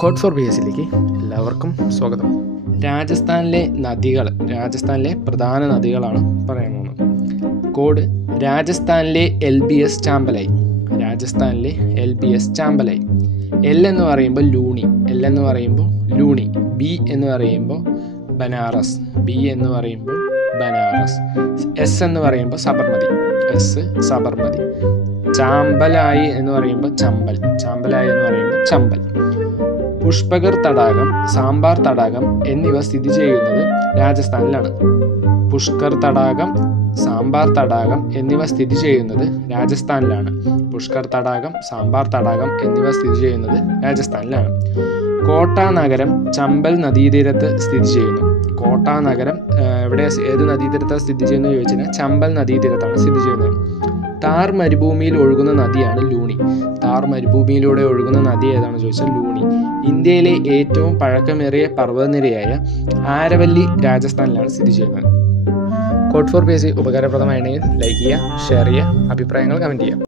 Code four BSc എല്ലാവർക്കും സ്വാഗതം. രാജസ്ഥാനിലെ പ്രധാന നദികളാണ് പറയാൻ പോകുന്നത്. കോഡ് രാജസ്ഥാനിലെ LBS ചാമ്പലായി. എൽ എന്ന് പറയുമ്പോൾ ലൂണി, ബി എന്ന് പറയുമ്പോൾ ബനാറസ്, എസ് എന്ന് പറയുമ്പോൾ സബർമതി, ചാമ്പലായി എന്ന് പറയുമ്പോൾ ചമ്പൽ. പുഷ്പകർ തടാകം, സാമ്പാർ തടാകം എന്നിവ സ്ഥിതി ചെയ്യുന്നത് രാജസ്ഥാനിലാണ്. പുഷ്കർ തടാകം, സാമ്പാർ തടാകം എന്നിവ സ്ഥിതി ചെയ്യുന്നത് രാജസ്ഥാനിലാണ്. കോട്ട നഗരം ചമ്പൽ നദീതീരത്ത് സ്ഥിതി ചെയ്യുന്നു. കോട്ട നഗരം ഏത് നദീതീരത്താണ് സ്ഥിതി ചെയ്യുന്നത് ചോദിച്ചാൽ ചമ്പൽ നദീതീരത്താണ് സ്ഥിതി ചെയ്യുന്നത്. താർ മരുഭൂമിയിൽ ഒഴുകുന്ന നദിയാണ് ലൂണി. മരുഭൂമിയിലൂടെ ഒഴുകുന്ന നദി ഏതാണെന്ന് ചോദിച്ചാൽ ലൂണി. ഇന്ത്യയിലെ ഏറ്റവും പഴക്കമേറിയ പർവ്വതനിരയായ ആരവല്ലി രാജസ്ഥാനിലാണ് സ്ഥിതി ചെയ്യുന്നത്. കോഡ് ഫോർ BSc ഉപകാരപ്രദമാണെങ്കിൽ ലൈക്ക് ചെയ്യുക, ഷെയർ ചെയ്യുക, അഭിപ്രായങ്ങൾ കമൻറ്റ് ചെയ്യുക.